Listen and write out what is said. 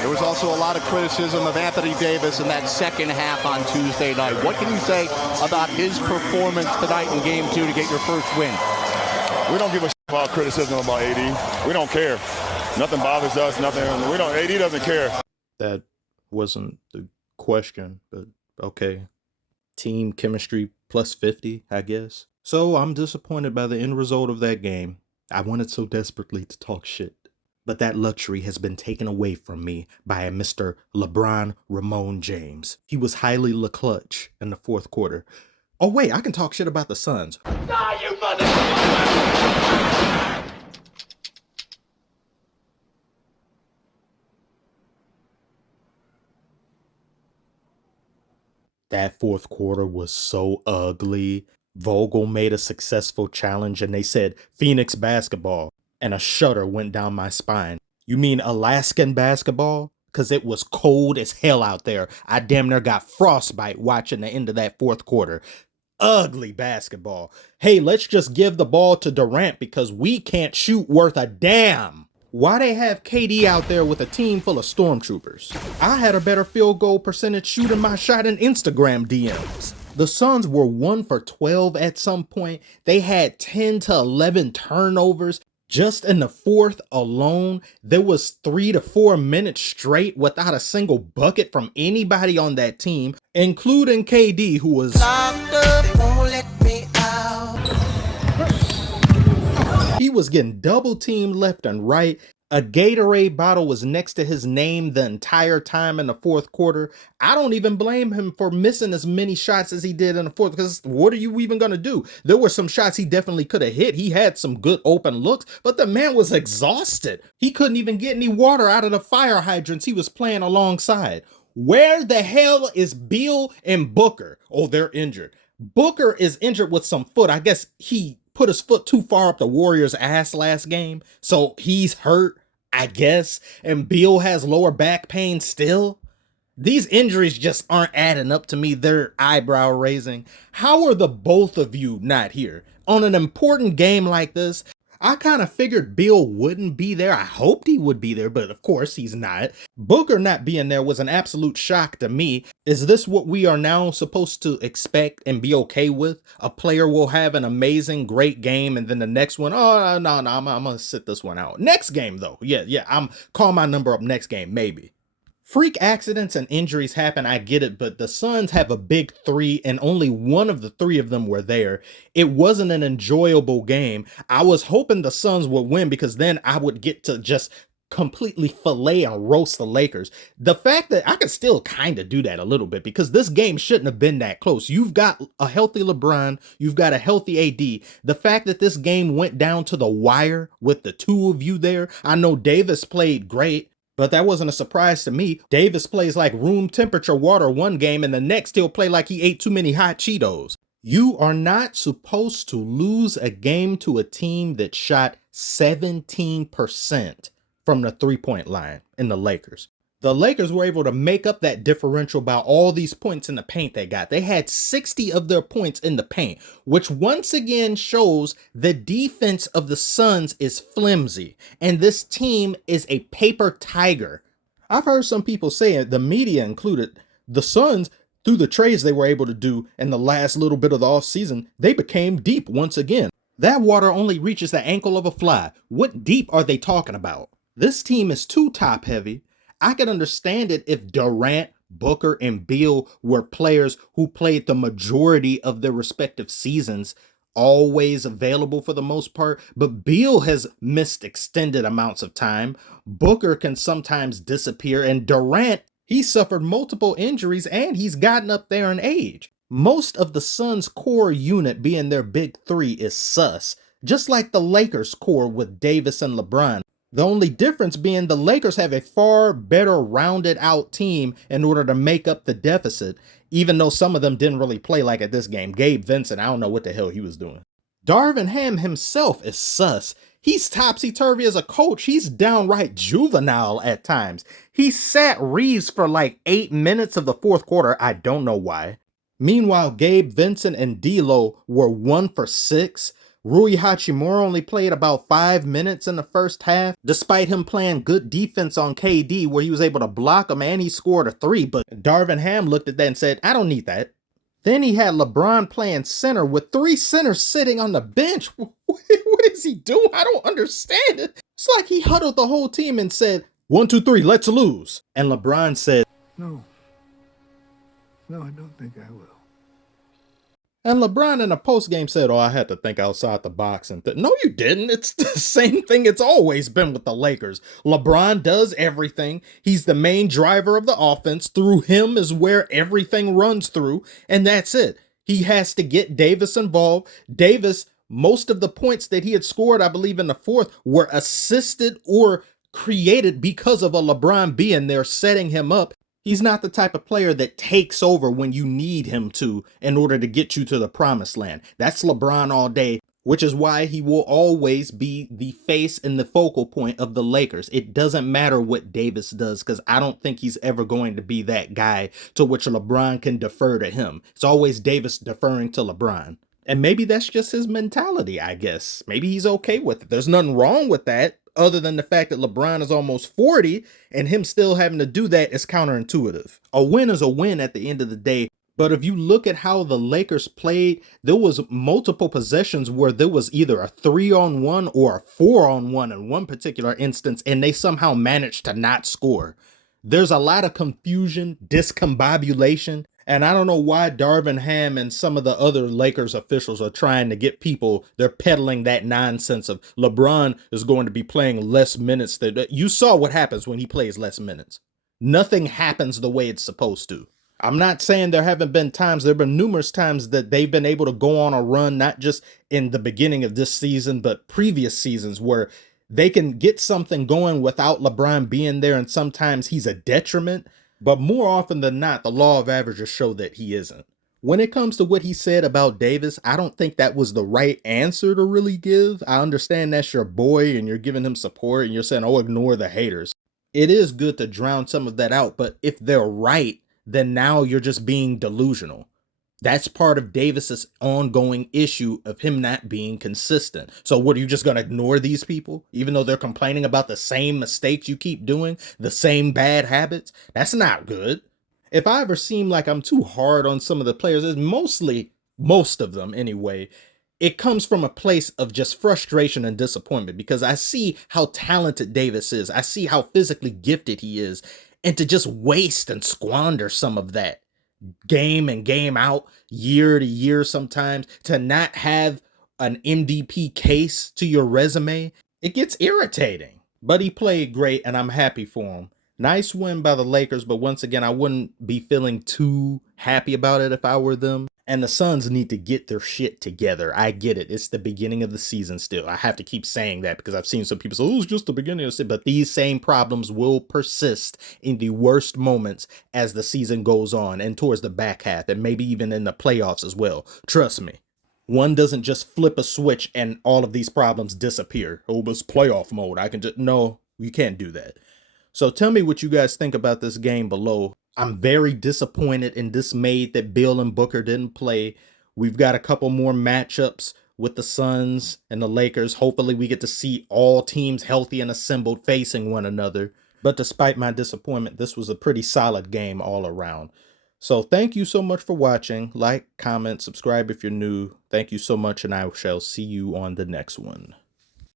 There was also a lot of criticism of Anthony Davis in that second half on Tuesday night. What can you say about his performance tonight in Game 2 to get your first win? We don't give a shit about criticism about AD. We don't care. Nothing bothers us. Nothing. AD doesn't care. That wasn't the question, but okay. Team chemistry plus 50, I guess. So I'm disappointed by the end result of that game. I wanted so desperately to talk shit. But that luxury has been taken away from me by a Mr. LeBron Ramon James. He was highly clutch in the fourth quarter. Oh wait, I can talk shit about the Suns. Nah, you motherfucker! That fourth quarter was so ugly. Vogel made a successful challenge and they said, Phoenix basketball. And a shudder went down my spine. You mean Alaskan basketball? Because it was cold as hell out there. I damn near got frostbite watching the end of that fourth quarter. Ugly basketball. Hey, let's just give the ball to Durant because we can't shoot worth a damn. Why they have KD out there with a team full of stormtroopers? I had a better field goal percentage shooting my shot in Instagram DMs. The Suns were 1 for 12 at some point. They had 10 to 11 turnovers. Just in the fourth alone, there was 3 to 4 minutes straight without a single bucket from anybody on that team, including KD, who was he was getting double teamed left and right. A Gatorade bottle was next to his name the entire time in the fourth quarter. I don't even blame him for missing as many shots as he did in the fourth, because what are you even going to do? There were some shots he definitely could have hit. He had some good open looks, but the man was exhausted. He couldn't even get any water out of the fire hydrants he was playing alongside. Where the hell is Beal and Booker? Oh, they're injured. Booker is injured with some foot. I guess he put his foot too far up the Warriors' ass last game, so he's hurt, I guess, and Beal has lower back pain still. These injuries just aren't adding up to me. They're eyebrow raising. How are the both of you not here? On an important game like this, I kind of figured Beal wouldn't be there. I hoped he would be there, but of course he's not. Booker not being there was an absolute shock to me. Is this what we are now supposed to expect and be okay with? A player will have an amazing, great game, and then the next one, oh, no, I'm going to sit this one out. Next game, though. Yeah, I'm call my number up next game, maybe. Freak accidents and injuries happen, I get it, but the Suns have a big three and only one of the three of them were there. It wasn't an enjoyable game. I was hoping the Suns would win because then I would get to just completely fillet and roast the Lakers. The fact that I could still kind of do that a little bit because this game shouldn't have been that close. You've got a healthy LeBron, you've got a healthy AD. The fact that this game went down to the wire with the two of you there, I know Davis played great, but that wasn't a surprise to me. Davis plays like room temperature water one game and the next he'll play like he ate too many hot Cheetos. You are not supposed to lose a game to a team that shot 17% from the three-point line in the Lakers. The Lakers were able to make up that differential by all these points in the paint they got. They had 60 of their points in the paint, which once again shows the defense of the Suns is flimsy, and this team is a paper tiger. I've heard some people say, the media included, the Suns, through the trades they were able to do in the last little bit of the offseason, they became deep once again. That water only reaches the ankle of a fly. What deep are they talking about? This team is too top heavy. I could understand it if Durant, Booker, and Beal were players who played the majority of their respective seasons, always available for the most part, but Beal has missed extended amounts of time. Booker can sometimes disappear, and Durant, he suffered multiple injuries and he's gotten up there in age. Most of the Suns' core unit being their big three is sus, just like the Lakers' core with Davis and LeBron. The only difference being the Lakers have a far better rounded out team in order to make up the deficit, even though some of them didn't really play like at this game. Gabe Vincent, I don't know what the hell he was doing. Darvin Ham himself is sus. He's topsy-turvy as a coach. He's downright juvenile at times. He sat Reeves for like 8 minutes of the fourth quarter. I don't know why. Meanwhile, Gabe Vincent and D'Lo were 1 for 6. Rui Hachimura only played about 5 minutes in the first half, despite him playing good defense on KD where he was able to block him and he scored a 3, but Darvin Ham looked at that and said, I don't need that. Then he had LeBron playing center with 3 centers sitting on the bench. What is he doing? I don't understand it. It's like he huddled the whole team and said, 1, 2, 3, let's lose. And LeBron said, No, I don't think I will. and LeBron in a postgame said, I had to think outside the box. And no, you didn't. It's the same thing it's always been with the Lakers. LeBron does everything. He's the main driver of the offense. Through him is where everything runs through. And that's it. He has to get Davis involved. Davis, most of the points that he had scored, I believe in the fourth, were assisted or created because of a LeBron being there, setting him up. He's not the type of player that takes over when you need him to in order to get you to the promised land. That's LeBron all day, which is why he will always be the face and the focal point of the Lakers. It doesn't matter what Davis does because I don't think he's ever going to be that guy to which LeBron can defer to him. It's always Davis deferring to LeBron. And maybe that's just his mentality, I guess. Maybe he's okay with it. There's nothing wrong with that, other than the fact that LeBron is almost 40 and him still having to do that is counterintuitive. A win is a win at the end of the day. But if you look at how the Lakers played, there was multiple possessions where there was either a 3-on-1 or a 4-on-1 in one particular instance, and they somehow managed to not score. There's a lot of confusion, discombobulation. And I don't know why Darvin Ham and some of the other Lakers officials are trying to get people, they're peddling that nonsense of LeBron is going to be playing less minutes. You saw what happens when he plays less minutes. Nothing happens the way it's supposed to. I'm not saying there haven't been times, there have been numerous times that they've been able to go on a run, not just in the beginning of this season, but previous seasons where they can get something going without LeBron being there, and sometimes he's a detriment. But more often than not, the law of averages show that he isn't. When it comes to what he said about Davis, I don't think that was the right answer to really give. I understand that's your boy and you're giving him support and you're saying, oh, ignore the haters. It is good to drown some of that out, but if they're right, then now you're just being delusional. That's part of Davis's ongoing issue of him not being consistent. So what, are you just going to ignore these people, even though they're complaining about the same mistakes you keep doing, the same bad habits? That's not good. If I ever seem like I'm too hard on some of the players, it's mostly, most of them anyway, it comes from a place of just frustration and disappointment because I see how talented Davis is. I see how physically gifted he is. And to just waste and squander some of that game and game out, year to year sometimes, to not have an MVP case to your resume, it gets irritating. But he played great and I'm happy for him. Nice win by the Lakers, but once again, I wouldn't be feeling too happy about it if I were them. And the Suns need to get their shit together. I get it. It's the beginning of the season still. I have to keep saying that because I've seen some people say, oh, it's just the beginning of the season. But these same problems will persist in the worst moments as the season goes on and towards the back half and maybe even in the playoffs as well. Trust me. One doesn't just flip a switch and all of these problems disappear. Oh, it's playoff mode. I can just, no, you can't do that. So tell me what you guys think about this game below. I'm very disappointed and dismayed that Beal and Booker didn't play. We've got a couple more matchups with the Suns and the Lakers. Hopefully we get to see all teams healthy and assembled facing one another. But despite my disappointment, this was a pretty solid game all around. So thank you so much for watching. Like, comment, subscribe if you're new. Thank you so much, and I shall see you on the next one.